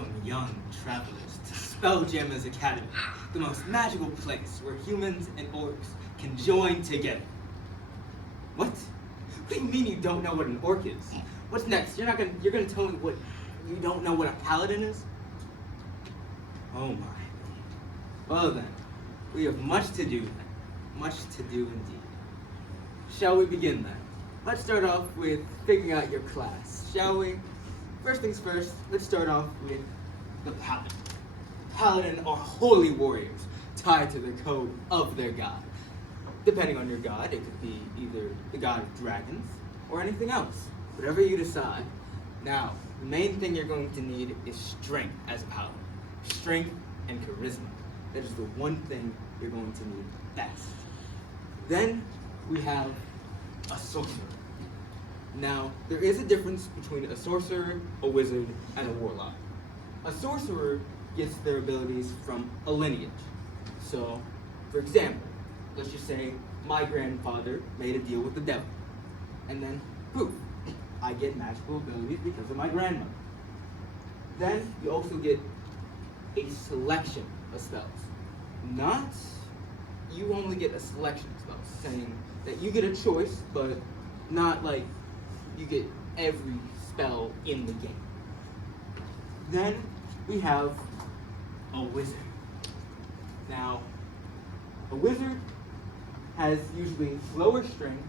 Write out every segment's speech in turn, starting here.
Welcome, young travelers, to Spelljammer's Academy, the most magical place where humans and orcs can join together. What? What do you mean you don't know what an orc is? What's next? You're gonna tell me what you don't know what a paladin is? Oh my. Well then, we have much to do then. Much to do indeed. Shall we begin then? Let's start off with figuring out your class, shall we? First things first, let's start off with the Paladin. Paladin are holy warriors tied to the code of their god. Depending on your god, it could be either the god of dragons or anything else. Whatever you decide. Now, the main thing you're going to need is strength as a Paladin. Strength and charisma. That is the one thing you're going to need best. Then we have a sorcerer. Now, there is a difference between a sorcerer, a wizard, and a warlock. A sorcerer gets their abilities from a lineage. So, for example, let's just say my grandfather made a deal with the devil. And then, poof, I get magical abilities because of my grandmother. Then, you also get a selection of spells. Not, you only get a selection of spells, saying that you get a choice, but not like you get every spell in the game. Then we have a wizard. Now, a wizard has usually lower strength,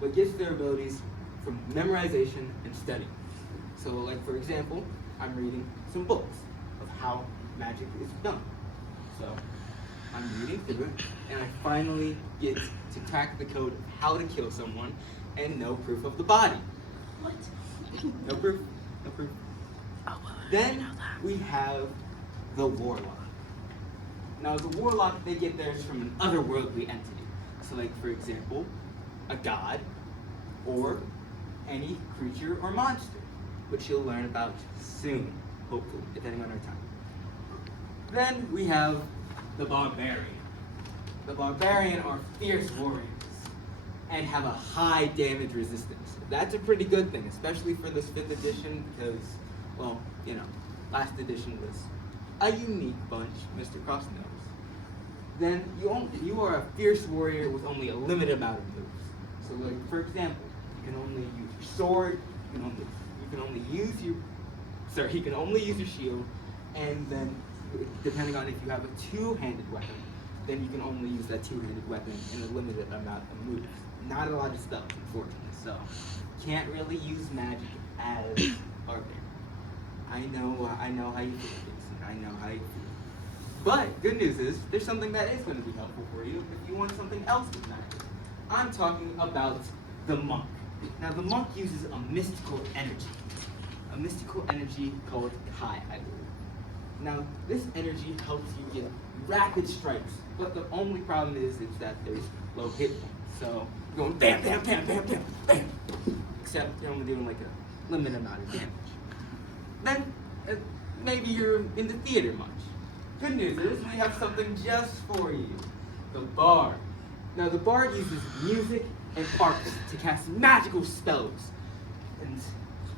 but gets their abilities from memorization and study. So, like for example, I'm reading some books of how magic is done. So, I'm reading through it, and I finally get to crack the code of how to kill someone and no proof of the body. What? No proof? No proof. Oh, well, Then we have the warlock. Now the warlock, they get theirs from an otherworldly entity. So like for example, a god or any creature or monster, which you'll learn about soon, hopefully, depending on our time. Then we have the barbarian. The barbarian are fierce warriors and have a high damage resistance. That's a pretty good thing, especially for this 5th edition because, well, you know, last edition was a unique bunch, Mr. Cross knows. Then you are a fierce warrior with only a limited amount of moves. So like, for example, you can only use your sword, you can only use your shield, and then depending on if you have a two-handed weapon, then you can only use that two-handed weapon in a limited amount of moves. Not a lot of spells, unfortunately, so can't really use magic as barbarian. I know how you feel, Dixon. I know how you feel. But good news is, there's something that is going to be helpful for you if you want something else with magic. I'm talking about the monk. Now the monk uses a mystical energy called Kai, I believe. Now this energy helps you get rapid strikes, but the only problem is that there's low hit points. So you're going bam, bam, bam, bam, bam, bam. Except you're only doing like a limited amount of damage. Then maybe you're in the theater much. Good news is we have something just for you. The bard. Now the bard uses music and arts to cast magical spells. And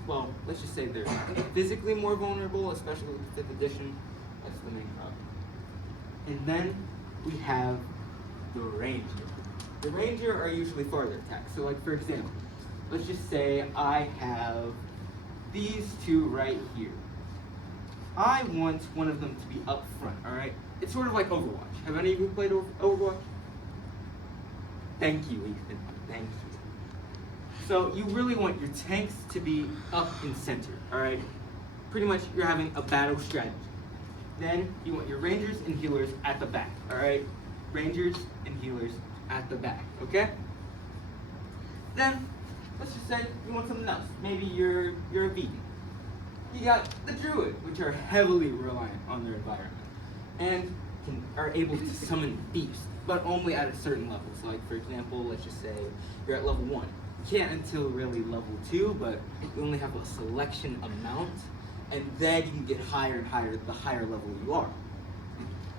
well, let's just say they're physically more vulnerable, especially with the 5th edition. That's the main problem. And then we have the ranger. The ranger are usually farther attacks. So like for example, let's just say I have these two right here. I want one of them to be up front, alright? It's sort of like Overwatch. Have any of you played Overwatch? Thank you, Ethan. Thank you. So you really want your tanks to be up in center, alright? Pretty much you're having a battle strategy. Then you want your rangers and healers at the back, alright? Rangers and healers at the back, okay? Then, let's just say you want something else. Maybe you're a vegan. You got the druid, which are heavily reliant on their environment, and are able to summon beasts, but only at a certain level. So like for example, let's just say you're at level 1. You can't until really level 2, but you only have a selection amount, and then you can get higher and higher the higher level you are.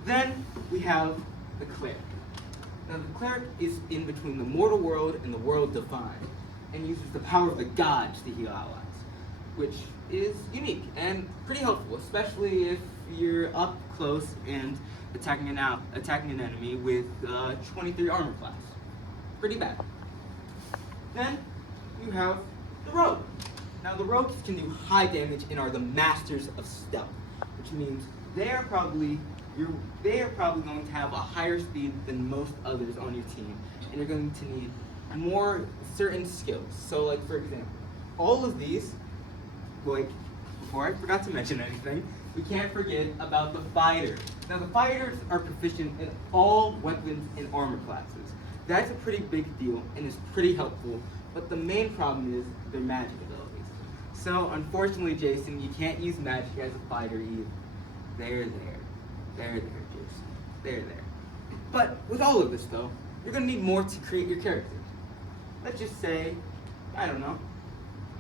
Then we have the cleric. Now the cleric is in between the mortal world and the world divine, and uses the power of the gods to heal allies. which is unique and pretty helpful, especially if you're up close and attacking an enemy with 23 armor class. Pretty bad. Then you have the rogue. Now the rogues can do high damage and are the masters of stealth, which means they are probably going to have a higher speed than most others on your team, and you're going to need more certain skills. So, like for example, all of these. Wait, before I forgot to mention anything, we can't forget about the fighters. Now the fighters are proficient in all weapons and armor classes. That's a pretty big deal and is pretty helpful, but the main problem is their magic abilities. So unfortunately, Jason, you can't use magic as a fighter either. There, Jason. There. But with all of this though, you're gonna need more to create your character. Let's just say, I don't know,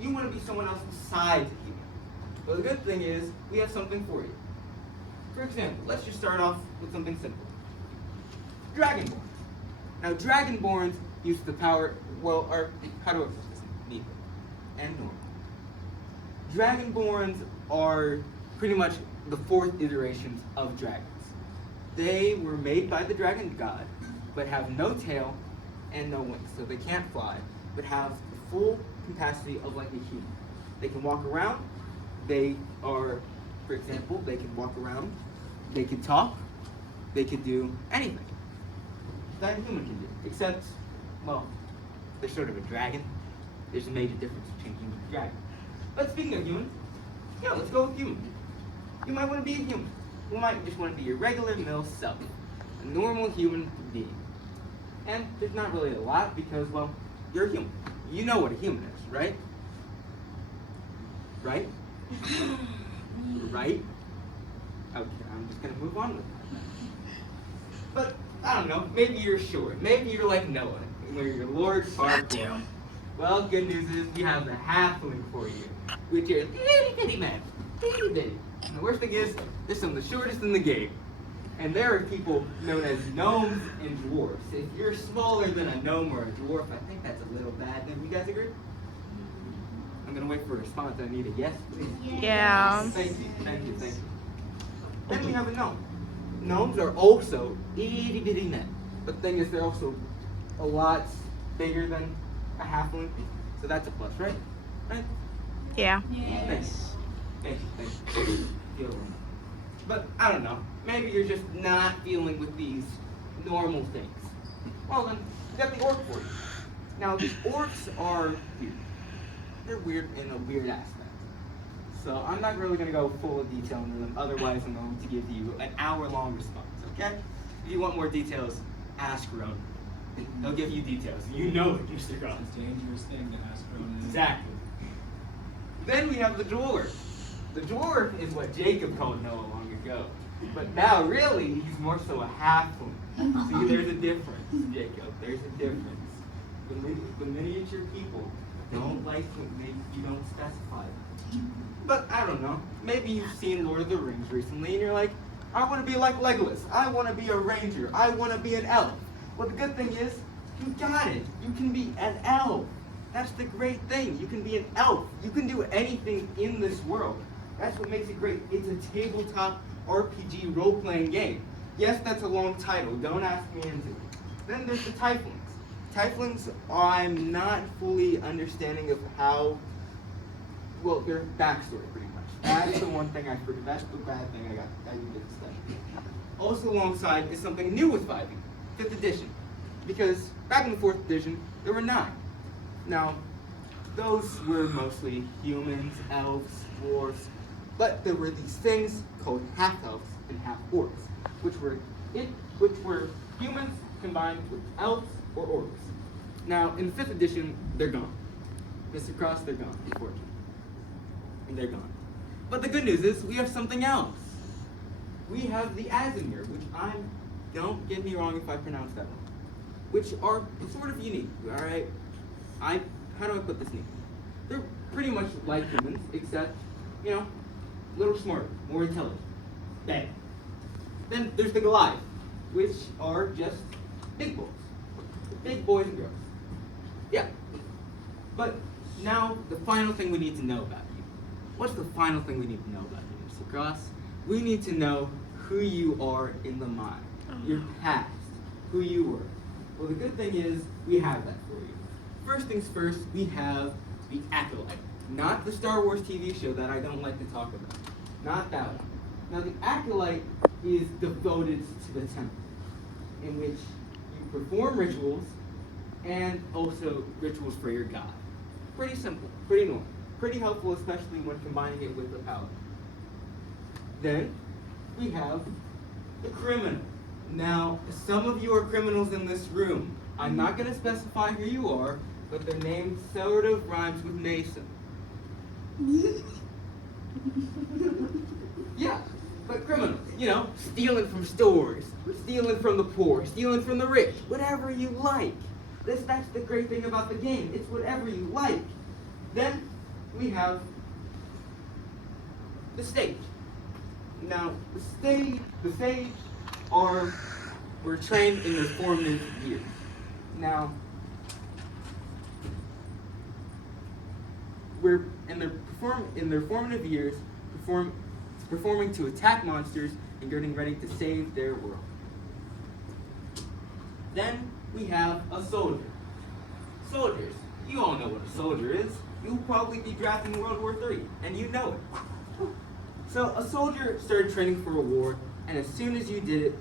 you want to be someone else besides a human. Well, the good thing is, we have something for you. For example, let's just start off with something simple. Dragonborn. Now, Dragonborns use the power, well, or how do I put this? Neither. And normal. Dragonborns are pretty much the fourth iterations of dragons. They were made by the dragon god, but have no tail and no wings, so they can't fly, but have the full capacity of like a human. They can walk around. They are, for example, they can walk around. They can talk. They can do anything that a human can do, except, well, they're sort of a dragon. There's a major difference between human and dragon. But speaking of human, yeah, let's go with human. You might want to be a human. You might just want to be your regular mill self, a normal human being. And there's not really a lot because, well, you're a human. You know what a human is, right? Right? Right? Okay, I'm just gonna move on with that. But, I don't know, maybe you're short. Maybe you're like Noah, where you're Lord Farquaad. Well, good news is we have the halfling for you, which is itty bitty man. Itty bitty. And the worst thing is, they're some of the shortest in the game. And there are people known as gnomes and dwarfs. If you're smaller than a gnome or a dwarf, I think that's a little bad. Do you guys agree? I'm gonna wait for a response. I need a yes, please. Yeah. Thank you. Then we have a gnome. Gnomes are also itty bitty men. But the thing is, they're also a lot bigger than a halfling. So that's a plus, right? Right? Yeah. Thank you. Feel wrong. But I don't know. Maybe you're just not feeling with these normal things. Well then, we got the orc for you. Now the orcs are weird. They're weird in a weird aspect. So I'm not really gonna go full of detail into them. Otherwise, I'm going to give you an hour-long response. Okay? If you want more details, ask Ronan. He'll give you details. You know it, Mr. Ronan. It's a dangerous thing to ask Ronan. Exactly. Then we have the dwarf. The dwarf is what Jacob called Noah long ago. But now, really, he's more so a halfling. See, there's a difference, Jacob. There's a difference. The miniature people don't like when you don't specify them. But I don't know. Maybe you've seen Lord of the Rings recently, and you're like, I want to be like Legolas. I want to be a ranger. I want to be an elf. Well, the good thing is, you got it. You can be an elf. That's the great thing. You can be an elf. You can do anything in this world. That's what makes it great. It's a tabletop RPG role-playing game. Yes, that's a long title. Don't ask me into it. Then there's the Tieflings. Tieflings, I'm not fully understanding of how, well, their backstory pretty much. That's the one thing I forgot. That's the bad thing I didn't study. Also alongside is something new with 5e, 5th edition. Because back in the 4th edition, there were 9. Now, those were mostly humans, elves, dwarves, but there were these things called half-elves and half-orcs, which were humans combined with elves or orcs. Now, in 5th edition, they're gone. Mr. Cross, they're gone, unfortunately. And they're gone. But the good news is, we have something else. We have the Azimir, which don't get me wrong if I pronounce that wrong, which are sort of unique, alright? How do I put this neatly? They're pretty much like humans, except, you know, a little smarter, more intelligent. Bang. Then there's the Goliath, which are just big boys. Big boys and girls. Yeah. But now, the final thing we need to know about you. what's the final thing we need to know about you, Mr. Cross? We need to know who you are in the mind, your past, who you were. Well, the good thing is we have that for you. First things first, we have the Acolyte. Not the Star Wars TV show that I don't like to talk about. Not that one. Now, the Acolyte is devoted to the temple, in which you perform rituals and also rituals for your god. Pretty simple, pretty normal, pretty helpful, especially when combining it with the power. Then, we have the criminal. Now, some of you are criminals in this room. I'm not going to specify who you are, but their name sort of rhymes with Mason. Yeah, but criminals, stealing from stores, stealing from the poor, stealing from the rich, whatever you like. That's the great thing about the game. It's whatever you like. Then we have the stage. Now, the stage were trained in their formative years. Now, we're in their formative years, performing to attack monsters and getting ready to save their world. Then we have a soldier. Soldiers, you all know what a soldier is. You'll probably be drafted in World War III, and you know it. So a soldier started training for a war, and as soon as you did it,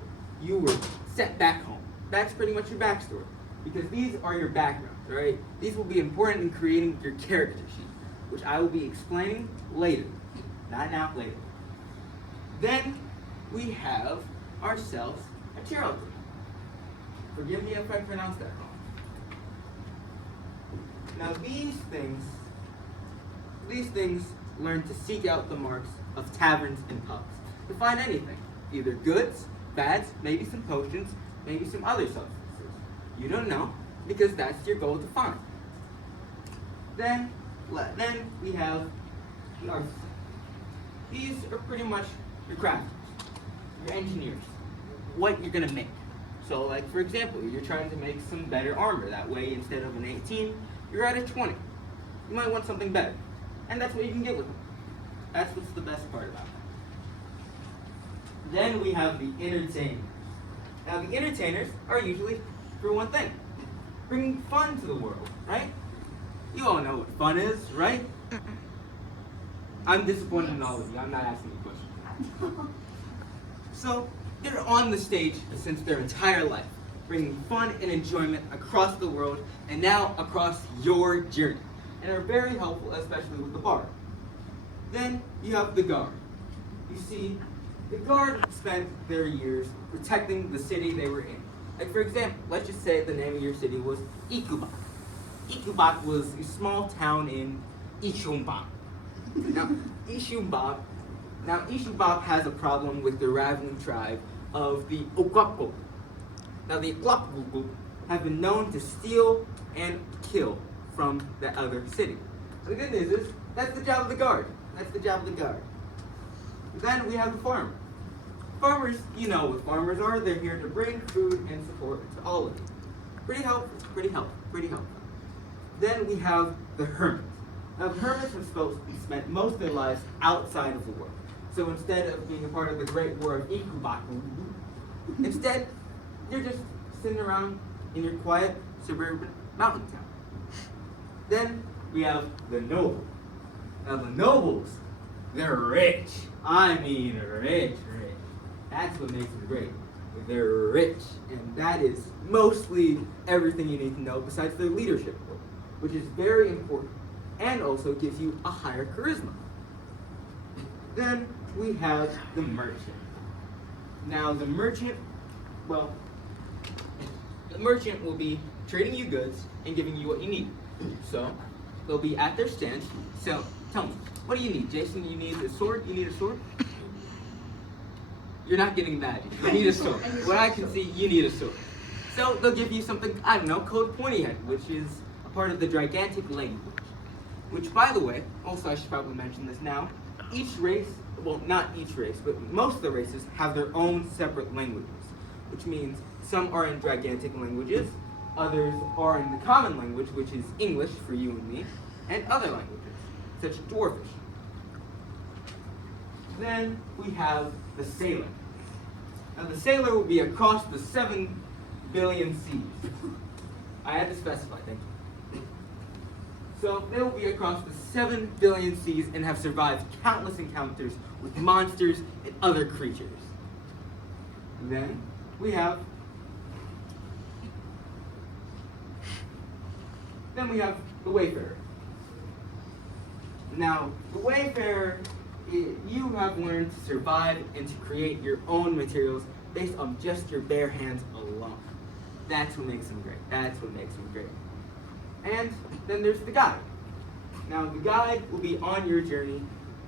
you were sent back home. That's pretty much your backstory, because these are your backgrounds, right? These will be important in creating your character sheet, which I will be explaining later. Not now, later. Then we have ourselves a Charlton. Forgive me if I pronounce that wrong. Now these things learn to seek out the marks of taverns and pubs to find anything, either goods, bads, maybe some potions, maybe some other substances. You don't know, because that's your goal to find. Then we have the artisans. These are pretty much your crafters, your engineers, what you're gonna make. So like, for example, you're trying to make some better armor. That way, instead of an 18, you're at a 20. You might want something better. And that's what you can get with them. That's what's the best part about it. Then we have the entertainers. Now the entertainers are usually for one thing, bringing fun to the world, right? You all know what fun is, right? I'm disappointed in all of you. I'm not asking you questions. So, they're on the stage since their entire life, bringing fun and enjoyment across the world and now across your journey, and are very helpful, especially with the bard. Then you have the guard. You see, the guard spent their years protecting the city they were in. Like, for example, let's just say the name of your city was Ikubak. Ikubak was a small town in Ishumbak. Now, Ishumbak has a problem with the ravening tribe of the Okwakbo. Now, the Okwakbo have been known to steal and kill from the other city. So the good news is, that's the job of the guard. That's the job of the guard. Then we have the farmer. Farmers, you know what farmers are. They're here to bring food and support to all of you. Pretty helpful, pretty helpful, pretty helpful. Then we have the hermits. Now, the hermits have spent most of their lives outside of the world. So instead of being a part of the great war of Ikubaku, instead, you're just sitting around in your quiet suburban mountain town. Then we have the nobles. Now, the nobles, they're rich. I mean rich. That's what makes them great. They're rich, and that is mostly everything you need to know besides their leadership role, which is very important, and also gives you a higher charisma. Then we have the merchant. Now the merchant will be trading you goods and giving you what you need. So they'll be at their stand. So tell me, what do you need, Jason? You need a sword? You need a sword? You're not getting that. You need a sword. What I can see, you need a sword. So they'll give you something, I don't know, called Pointy Head, which is a part of the Gigantic language. Which, by the way, also I should probably mention this now, each race, well, not each race, but most of the races have their own separate languages. Which means some are in Gigantic languages, others are in the common language, which is English for you and me, and other languages, such as Dwarfish. Then we have the sailor. Now the sailor will be across the 7 billion seas. I had to specify, thank you. So they will be across the 7 billion seas and have survived countless encounters with monsters and other creatures. Then we have the wayfarer. Now, the wayfarer, you have learned to survive and to create your own materials based on just your bare hands alone. That's what makes them great. That's what makes them great. And then there's the guide. Now, the guide will be on your journey,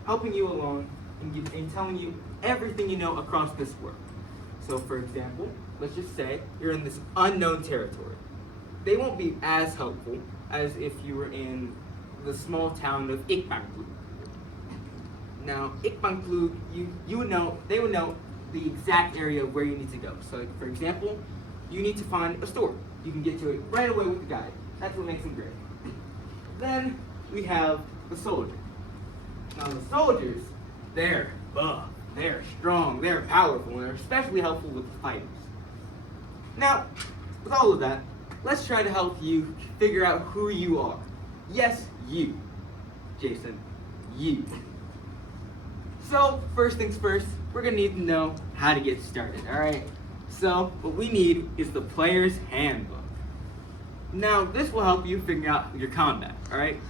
helping you along and telling you everything you know across this world. So, for example, let's just say you're in this unknown territory. They won't be as helpful as if you were in the small town of Ikbangklud. Now, Ikbangklud, you would know, they would know the exact area of where you need to go. So, for example, you need to find a store. You can get to it right away with the guide. That's what makes them great. Then we have the soldier. Now, the soldiers, they're buff, they're strong, they're powerful, and they're especially helpful with fighters. Now, with all of that, let's try to help you figure out who you are. Yes, you. Jason, you. So, first things first, we're gonna need to know how to get started, alright? So, what we need is the player's handbook. Now, this will help you figure out your combat, alright?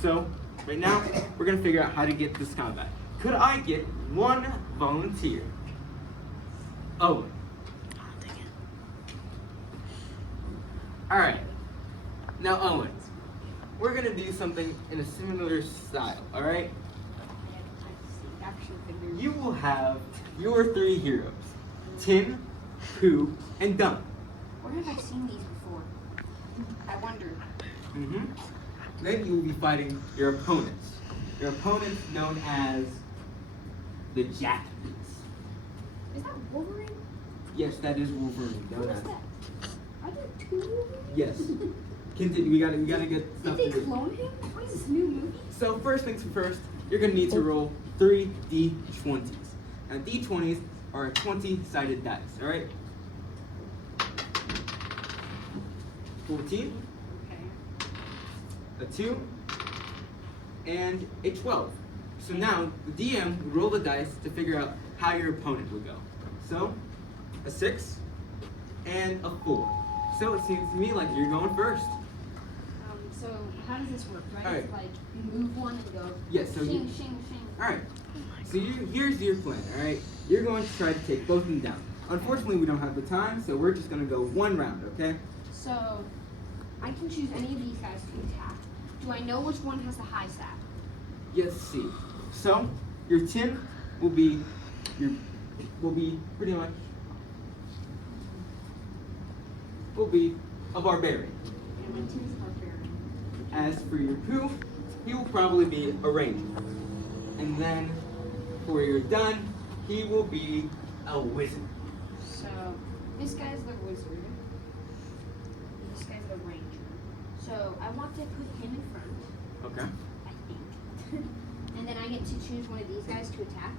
So, right now, we're gonna figure out how to get this combat. Could I get one volunteer? Owen. Alright. Now, Owen, we're gonna do something in a similar style, alright? You will have your 3 heroes, Tin, Pooh, and Dun. Where have I seen these before? I wonder. Then you will be fighting your opponents. Your opponents known as the Jackies. Is that Wolverine? Yes, that is Wolverine. What is that? Are there 2 Wolverines? Yes. Continue. We gotta get stuff Did to they do. clone him? What is this new movie? So first things first, you're gonna need to roll 3 D20s. Now D20s are a 20-sided dice, alright? 14, Okay. a 2, and a 12. So now, the DM will roll the dice to figure out how your opponent will go. So, a 6, and a 4. So it seems to me like you're going first. So how does this work? Do I Alright. need to like move one and go Yes, so shing, shing, shing? Alright, so here's your plan, alright? You're going to try to take both of them down. Unfortunately, we don't have the time, so we're just going to go 1 round, okay? So I can choose any of these guys to attack. Do I know which one has the high stat? Yes, see. So, your tin will be pretty much a barbarian. And my tin's barbarian. As for your Pooh, he will probably be a ranger. And then for your Dun, he will be a wizard. So this guy's the wizard. This guy's the ranger. So I want to put him in front, Okay. I think. And then I get to choose one of these guys to attack.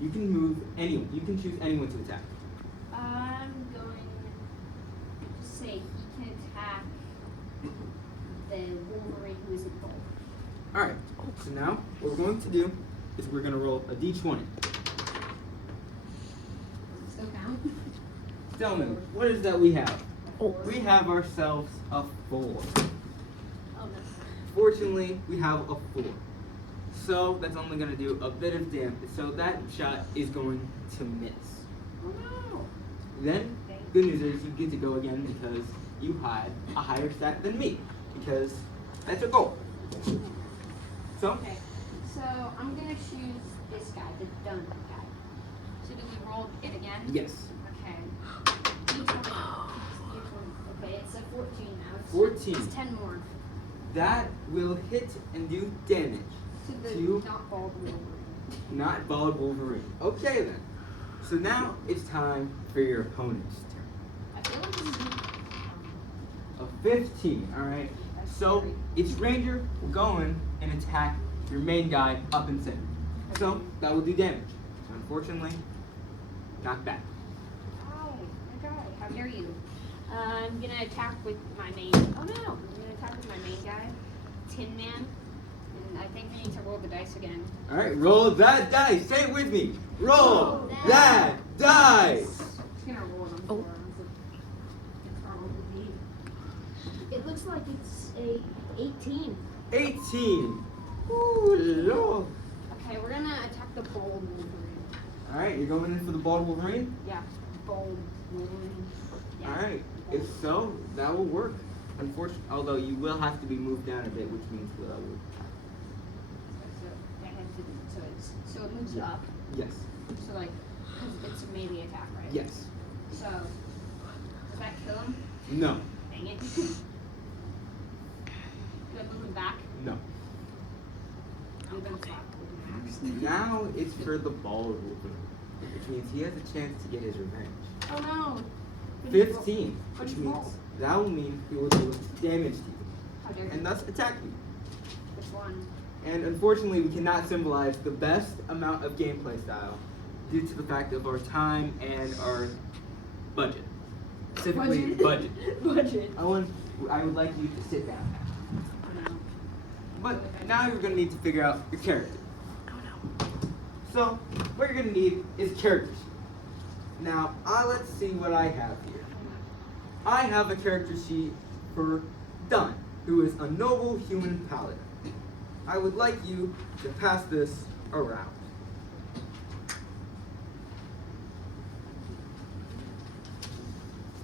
You can move anyone. You can choose anyone to attack. I'm going to say he can attack the Wolverine who is in gold. Alright, so now what we're going to do is we're going to roll a d20. Does it still count? Tell me, what is that we have? Oh. We have ourselves a 4. Oh, no. Fortunately, we have a 4. So that's only going to do a bit of damage. So that shot is going to miss. Oh, no. Then, good news is you get to go again because you had a higher stat than me. Because that's a goal. So, Okay, so I'm going to choose this guy, the Dun guy. So do we roll it again? yes. Okay. Okay, it's a 14 now. 14. It's 10 more. That will hit and do damage. To the You- not bald Wolverine. Not bald Wolverine. Okay then. So now it's time for your opponent's turn. I feel like this is A 15, alright? So each ranger will go in and attack your main guy up in center. So that will do damage. Unfortunately, not bad. Oh my god, how dare you? I'm gonna attack with my main. Oh no, I'm gonna attack with my main guy, Tin Man. And I think we need to roll the dice again. All right, roll that dice. Say it with me. Roll that dice. Just gonna roll them Oh. for it's probably. It looks like it's a 18. 18. Ooh, Lord. Okay, we're gonna attack the bold Wolverine. All right, you're going in for the bald Wolverine. Yeah, bold Wolverine. Yeah. All right. If so, that will work. Unfortunately, although you will have to be moved down a bit, which means So I have to. So it moves Yeah. up. yes, So like, cause it's a melee attack, right? yes, So does that kill him? no, Dang it. Do I move him back? no. Move him back. Now it's for the bald Wolverine, which means he has a chance to get his revenge. Oh no. 15, What which did you roll? means that will mean he will do damage to you, How dare you? and thus attack you. Which one? And unfortunately, we cannot symbolize the best amount of gameplay style due to the fact of our time and our budget. Specifically, budget. Budget. I would like you to sit down. Oh no. But now you're gonna need to figure out your character. Oh no. So, what you're gonna need is characters. Now, let's see what I have here. I have a character sheet for Dunn, who is a noble human paladin. I would like you to pass this around.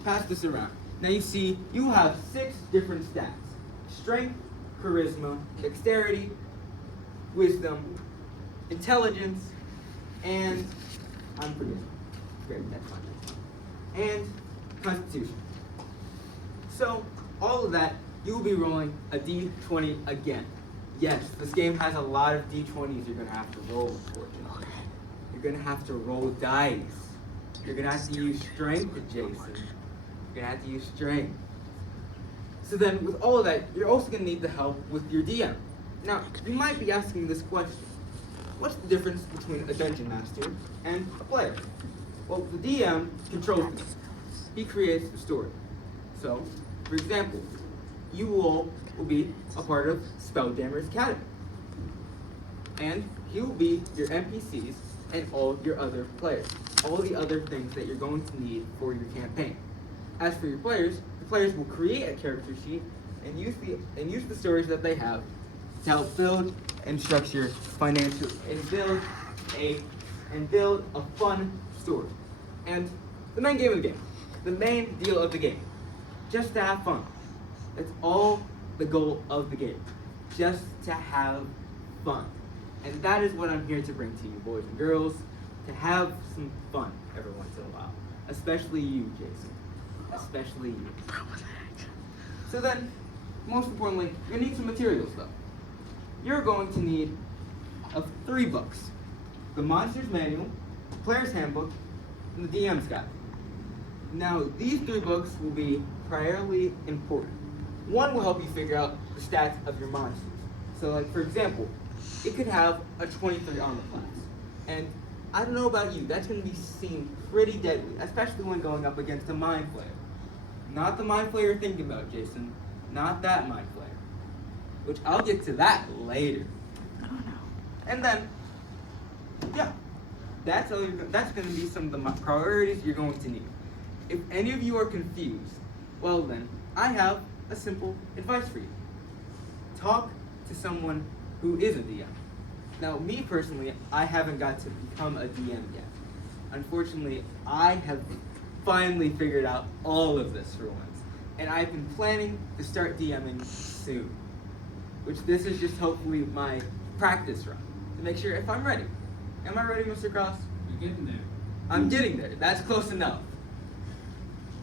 Pass this around. Now you see, you have 6 different stats. Strength, charisma, dexterity, wisdom, intelligence, and I'm forgetting. Great, that's fine. And constitution. So, all of that, you will be rolling a d20 again. Yes, this game has a lot of d20s you're gonna have to roll, unfortunately. You're gonna have to roll dice. You're gonna have to use strength, Jason. You're gonna have to use strength. So then, with all of that, you're also gonna need the help with your DM. Now, you might be asking this question. What's the difference between a dungeon master and a player? Well, the DM controls this. He creates the story. So, for example, you all will be a part of Spelljammer's Academy. And he will be your NPCs and all your other players. All the other things that you're going to need for your campaign. As for your players, the players will create a character sheet and use the stories that they have to help build and structure financial and build a fun story. And the main game of the game, the main deal of the game, just to have fun. That's all the goal of the game, just to have fun. And that is what I'm here to bring to you, boys and girls, to have some fun every once in a while. Especially you, Jason. Especially you. So then, most importantly, you need some materials though. You're going to need 3 books. The Monster's Manual, Player's Handbook, and the DM's Guide. Now, these 3 books will be primarily important. One will help you figure out the stats of your monsters. So like, for example, it could have a 23 armor class. And I don't know about you, that's going to be seen pretty deadly, especially when going up against a Mind Flayer. Not the Mind Flayer you're thinking about, Jason. Not that Mind Flayer. Which I'll get to that later. Oh no. And then, yeah, that's going to be some of the priorities you're going to need. If any of you are confused, well then, I have a simple advice for you. Talk to someone who is a DM. Now, me personally, I haven't got to become a DM yet. Unfortunately, I have finally figured out all of this for once. And I've been planning to start DMing soon. Which this is just hopefully my practice run to make sure if I'm ready. Am I ready, Mr. Cross? You're getting there. I'm getting there. That's close enough.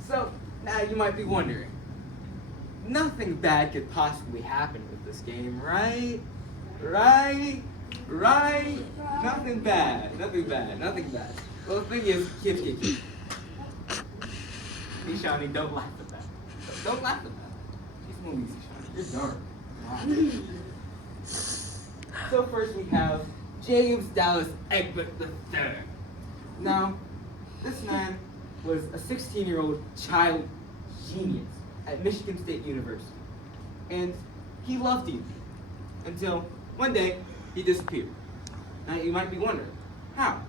So, now you might be wondering, nothing bad could possibly happen with this game, right? Right? Right? Nothing bad. Nothing bad. Nothing bad. Well, the thing is, kids get you. Ishani, don't laugh at that. Don't laugh at that. These movies, Ishani, you're dark. So first we have James Dallas Egbert III. Now, this man was a 16-year-old child genius at Michigan State University. And he loved you until one day he disappeared. Now, you might be wondering, how?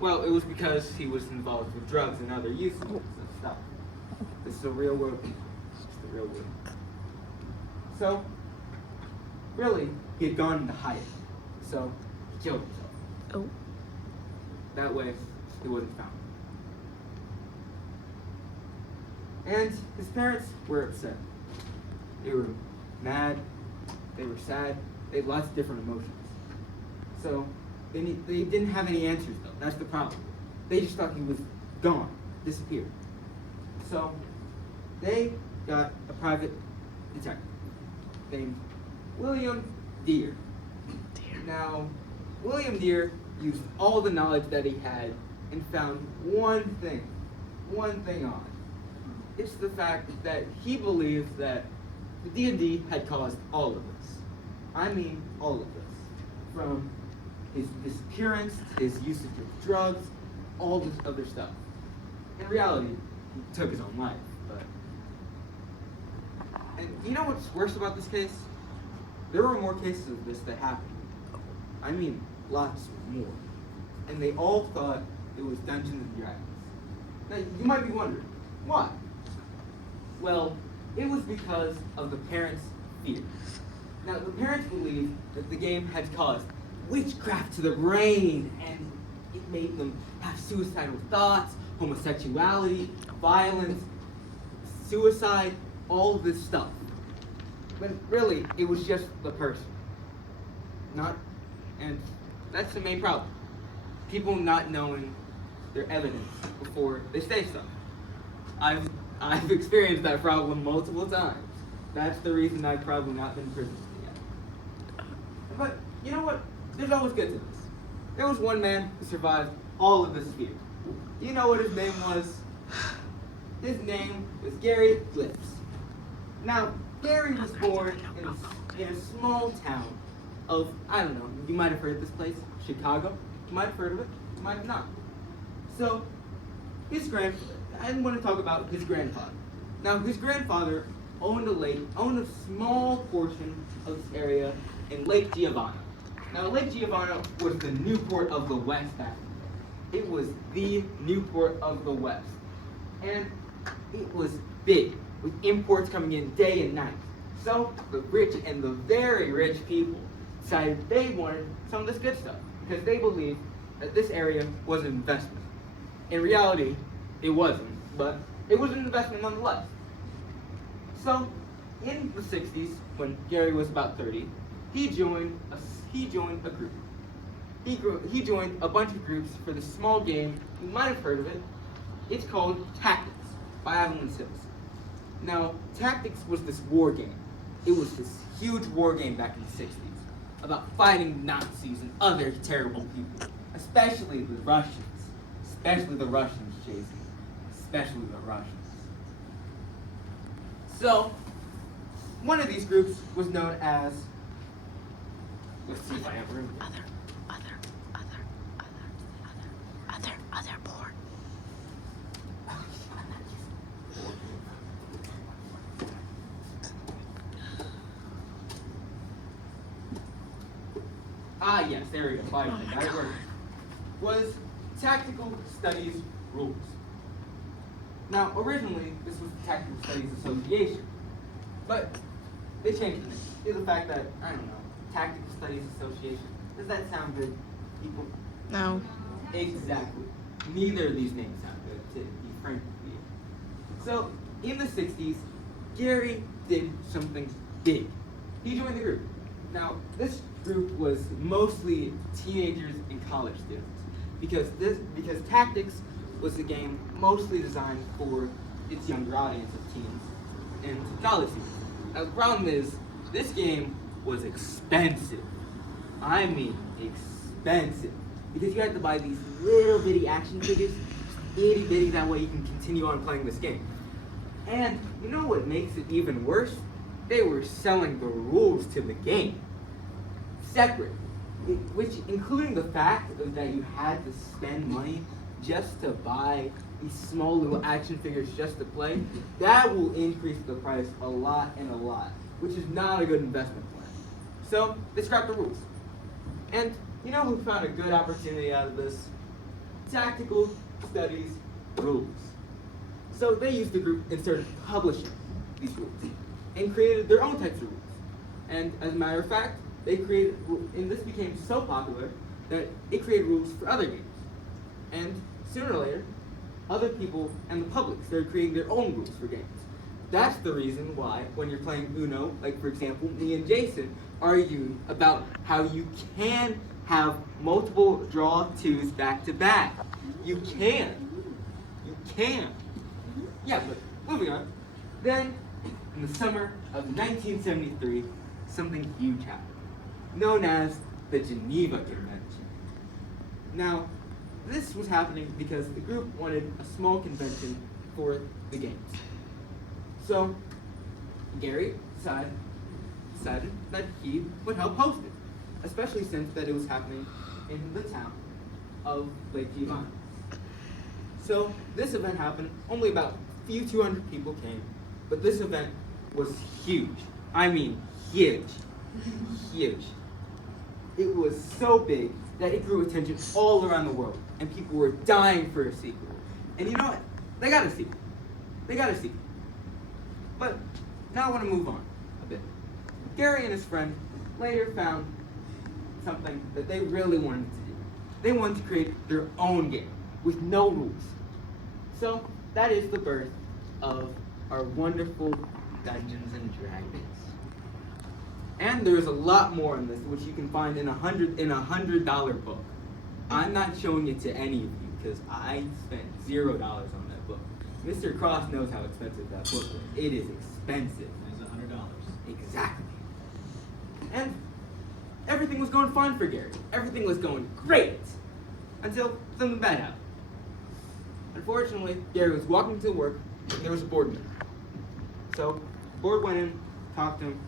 Well, it was because he was involved with drugs and other uses of stuff. This is the real world. It's the real world. So, really, he had gone into hiding. So, he killed himself. Oh. That way, he wasn't found. And his parents were upset. They were mad, they were sad, they had lots of different emotions. So, they didn't have any answers though, that's the problem. They just thought he was gone, disappeared. So, they got a private detective named William Deere. Now, William Deere used all the knowledge that he had and found one thing odd. It's the fact that he believes that the D&D had caused all of this. I mean, all of this. From his disappearance, his usage of drugs, all this other stuff. In reality, he took his own life, but... And you know what's worse about this case? There were more cases of this that happened. I mean, lots more. And they all thought it was Dungeons and Dragons. Now, you might be wondering, why? Well, it was because of the parents' fear. Now, the parents believed that the game had caused witchcraft to the brain, and it made them have suicidal thoughts, homosexuality, violence, suicide, all of this stuff. But really, it was just the person. And that's the main problem. People not knowing their evidence before they say stuff. I've experienced that problem multiple times. That's the reason I've probably not been in prison yet. But you know what? There's always good to this. There was one man who survived all of this fear. Do you know what his name was? His name was Gary Lips. Now, Gary was born in a small town of, I don't know, you might have heard of this place, Chicago. You might have heard of it, you might have not. So, I want to talk about his grandfather. Now, his grandfather owned a small portion of this area in Lake Giovanna. Now, Lake Giovanna was the Newport of the West back then. It was the Newport of the West. And it was big, with imports coming in day and night. So, the rich and the very rich people decided they wanted some of this good stuff, because they believed that this area was an investment. In reality, it wasn't, but it was an investment nonetheless. So, in the 60s, when Gary was about 30, he joined a group. He joined a bunch of groups for this small game. You might have heard of it. It's called Tactics by Avalon Hills. Now, Tactics was this war game. It was this huge war game back in the 60s about fighting Nazis and other terrible people, especially the Russians. Especially the Russians, Jason. Especially the Russians. So, one of these groups was known as, let's see if I have room. Other board. Ah, yes, there we go. Finally, that word was Tactical Studies Rules. Now, originally, this was the Tactical Studies Association, but they changed it due to the fact that, I don't know, Tactical Studies Association. Does that sound good, people? No. Exactly. Neither of these names sound good, to be frank with you. So, in the 60s, Gary did something big. He joined the group. Now, this group was mostly teenagers and college students, because Tactics was a game mostly designed for its younger audience of teens and college students. Now, the problem is, this game was expensive. I mean, expensive. Because you had to buy these little bitty action figures, itty bitty, that way you can continue on playing this game. And you know what makes it even worse? They were selling the rules to the game separate which including the fact that you had to spend money just to buy these small little action figures just to play, that will increase the price a lot and a lot, which is not a good investment plan. So they scrapped the rules. And you know who found a good opportunity out of this? Tactical Studies Rules. So they used the group and started publishing these rules and created their own types of rules. And as a matter of fact, they created, and this became so popular that it created rules for other games. And sooner or later, other people and the public started creating their own rules for games. That's the reason why when you're playing Uno, like for example, me and Jason arguing about how you can have multiple draw twos back to back. You can. You can. Yeah, but moving on. Then, in the summer of 1973, something huge happened, known as the Geneva Convention. Now, this was happening because the group wanted a small convention for the games. So, Gary decided that he would help host it, especially since that it was happening in the town of Lake Giovanni. So, this event happened, only about a few 200 people came, but this event was huge. I mean, huge. Huge. It was so big that it drew attention all around the world, and people were dying for a sequel. And you know what? They got a sequel. They got a sequel. But now I want to move on a bit. Gary and his friend later found something that they really wanted to do. They wanted to create their own game with no rules. So that is the birth of our wonderful Dungeons and Dragons. And there's a lot more in this, which you can find in a $100 book. I'm not showing it to any of you because I spent $0 on that book. Mr. Cross knows how expensive that book was. It is expensive. It's $100. Exactly. And everything was going fine for Gary. Everything was going great until something bad happened. Unfortunately, Gary was walking to work and there was a board meeting. So, the board went in, talked to him.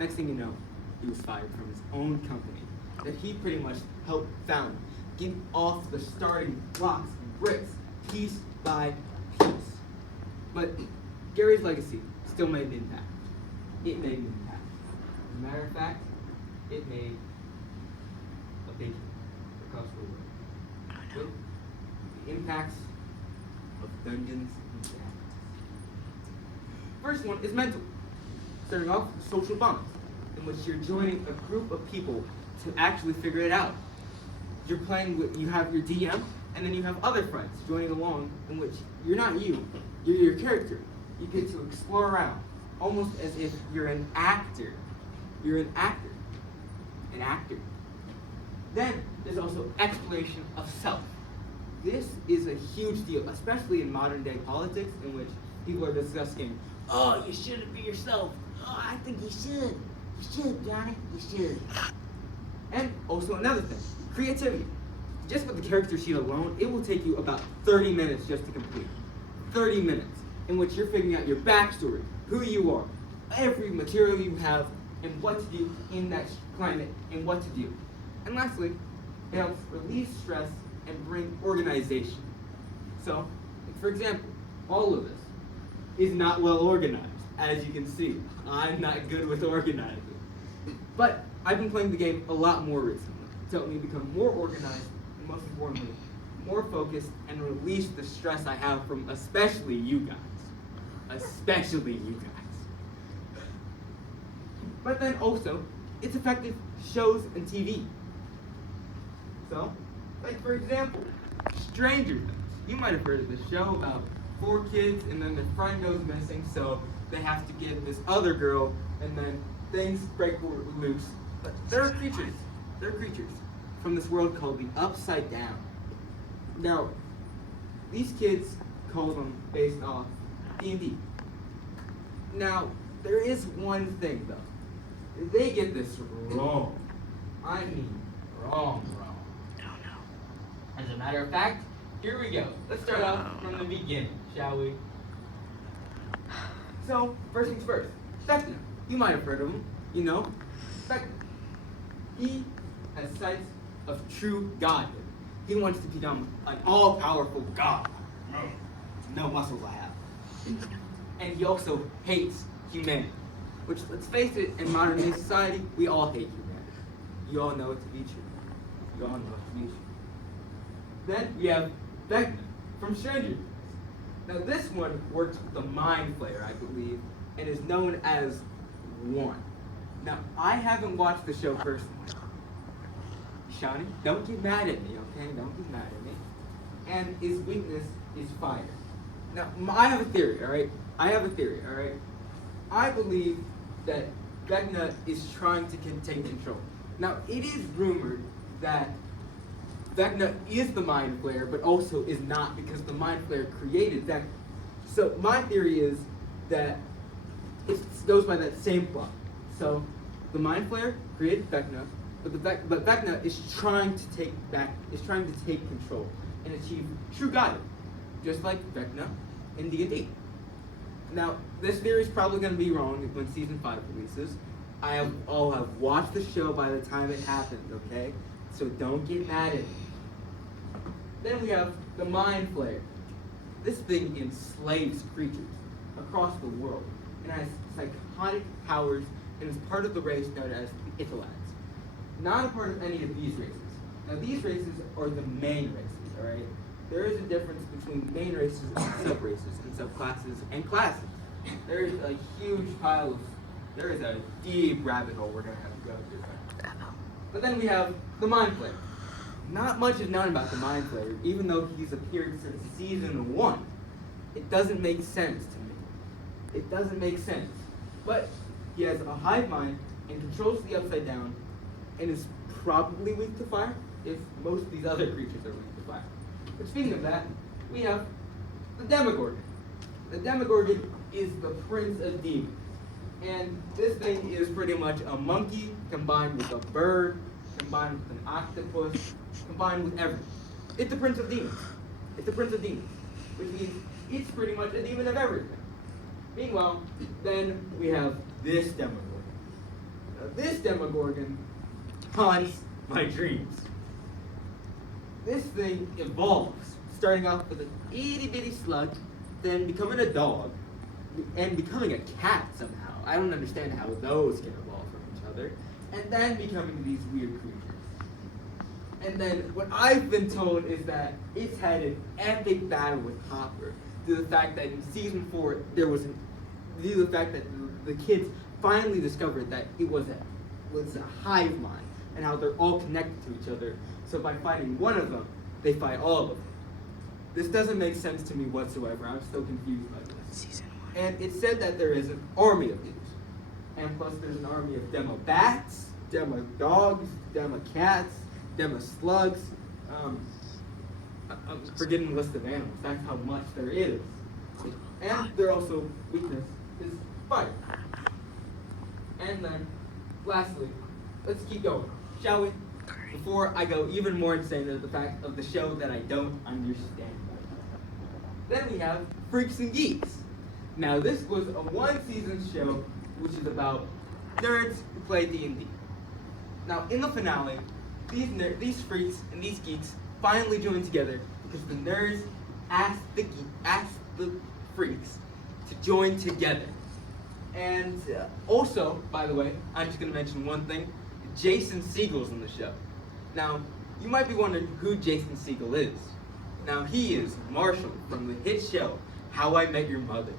Next thing you know, he was fired from his own company that he pretty much helped found, getting off the starting blocks and bricks, piece by piece. But Gary's legacy still made an impact. It made an impact. As a matter of fact, it made a big impact across the world. With the impacts of Dungeons and Dragons. First one is mental. Starting off, social bonds, in which you're joining a group of people to actually figure it out. You're playing with, you have your DM, and then you have other friends joining along, in which you're not you, you're your character. You get to explore around, almost as if you're an actor. You're an actor. An actor. Then there's also exploration of self. This is a huge deal, especially in modern day politics, in which people are discussing, oh, you shouldn't be yourself. Oh, I think you should. You should, Johnny. You should. And also another thing, creativity. Just with the character sheet alone, it will take you about 30 minutes just to complete. 30 minutes, in which you're figuring out your backstory, who you are, every material you have, and what to do in that climate, and what to do. And lastly, it helps relieve stress and bring organization. So, for example, all of this is not well organized. As you can see, I'm not good with organizing. But I've been playing the game a lot more recently. It's helped me become more organized, and most importantly, more focused and release the stress I have from especially you guys. Especially you guys. But then also, it's effective shows and TV. So, like for example, Stranger Things. You might have heard of this show about 4 kids and then their friend goes missing, so they have to get this other girl, and then things break loose. But they're creatures. They're creatures from this world called the Upside Down. Now, these kids call them based off D&D. Now, there is one thing though. They get this wrong. I mean, wrong. As a matter of fact, here we go. Let's start off from the beginning, shall we? So, first things first, Vecna. You might have heard of him, you know. Vecna. He has sights of true godhood. He wants to become an all-powerful god. No muscles I have. And he also hates humanity. Which, let's face it, in modern day society, we all hate humanity. You all know it to be true. You all know it to be true. Then we have Vecna from Stranger Things. Now this one works with the Mind Flayer, I believe, and is known as One. Now, I haven't watched the show personally. Shawnee, don't get mad at me, okay? Don't get mad at me. And his weakness is fire. Now, I have a theory, alright? I believe that Vecna is trying to take control. Now, it is rumored that Vecna is the Mind Flayer, but also is not because the Mind Flayer created Vecna. So, my theory is that it goes by that same plot. So, the Mind Flayer created Vecna, but Vecna is trying to take control and achieve true godhood, just like Vecna in D&D. Now, this theory is probably going to be wrong when season 5 releases. I'll have watched the show by the time it happens, okay? So don't get mad at me. Then we have the Mind Flayer. This thing enslaves creatures across the world and has psychotic powers and is part of the race known as the Italads. Not a part of any of these races. Now these races are the main races, alright? There is a difference between main races and sub-races and subclasses and classes. There is a deep rabbit hole we're gonna have to go through. But then we have the Mind Flayer. Not much is known about the Mind Flayer, even though he's appeared since season 1. It doesn't make sense to me. It doesn't make sense. But he has a hive mind and controls the Upside Down and is probably weak to fire, if most of these other creatures are weak to fire. But speaking of that, we have the Demogorgon. The Demogorgon is the Prince of Demons. And this thing is pretty much a monkey combined with a bird, combined with an octopus, combined with everything. It's the Prince of Demons. It's the Prince of Demons, which means it's pretty much a demon of everything. Meanwhile, then we have this Demogorgon. Now, this Demogorgon haunts my dreams. This thing evolves, starting off with an itty-bitty slug, then becoming a dog, and becoming a cat somehow. I don't understand how those can evolve from each other. And then becoming these weird creatures. And then what I've been told is that it's had an epic battle with Hopper, due to the fact that in season 4 due to the fact that the kids finally discovered that it was a hive mind and how they're all connected to each other. So by fighting one of them, they fight all of them. This doesn't make sense to me whatsoever. I'm still confused by this. Season 1. And it said that there is an army of these. And plus there's an army of demo bats, demo dogs, demo cats, demo slugs. I'm forgetting the list of animals. That's how much there is. And their also weakness is fire. And then, lastly, let's keep going, shall we? Before I go even more insane to the fact of the show that I don't understand. Then we have Freaks and Geeks. Now this was a 1-season show which is about nerds who play D&D. Now in the finale, these freaks and these geeks finally join together because the nerds asked the freaks to join together. And also, by the way, I'm just going to mention one thing. Jason Segel's in the show. Now, you might be wondering who Jason Segel is. Now, he is Marshall from the hit show, How I Met Your Mother.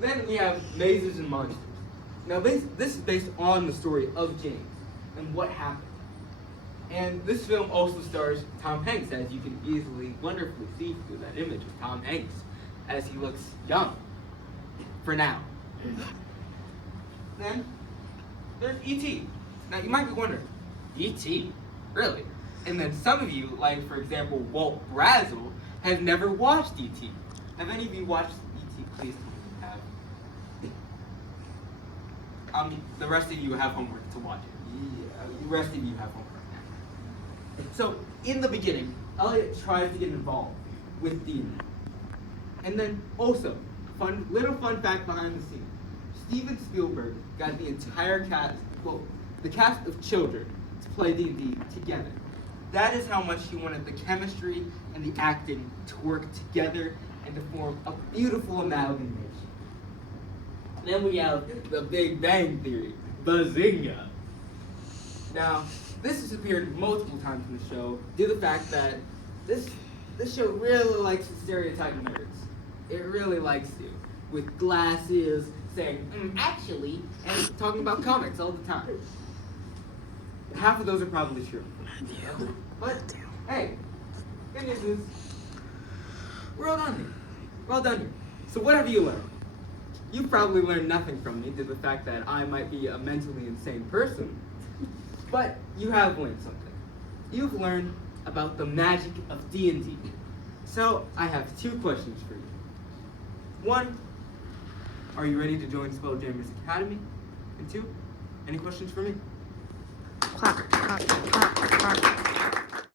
Then we have Mazes and Monsters. Now, this is based on the story of James and what happened. And this film also stars Tom Hanks, as you can easily, wonderfully see through that image of Tom Hanks, as he looks young. For now. Then, there's E.T. Now, you might be wondering, E.T.? Really? And then some of you, like, for example, Walt Brazel, have never watched E.T. Have any of you watched E.T.? Please tell me you have. The rest of you have homework to watch it. Yeah, the rest of you have homework now. So, in the beginning, Elliot tries to get involved with D&D. And then, also, little fun fact behind the scenes. Steven Spielberg got the entire cast, well, the cast of children to play D&D together. That is how much he wanted the chemistry and the acting to work together and to form a beautiful amalgamation. Then we have the Big Bang Theory, Bazinga. Now, this has appeared multiple times in the show due to the fact that this show really likes to stereotype nerds. It really likes to, with glasses, saying, actually, and talking about comics all the time. Half of those are probably true. But, hey, good news is, we're all done here. We're all done here. So what have you learned? You've probably learned nothing from me due to the fact that I might be a mentally insane person. But you have learned something. You've learned about the magic of D&D. So I have 2 questions for you. 1, are you ready to join Spelljammers Academy? And 2, any questions for me? Clap, clap, clap, clap.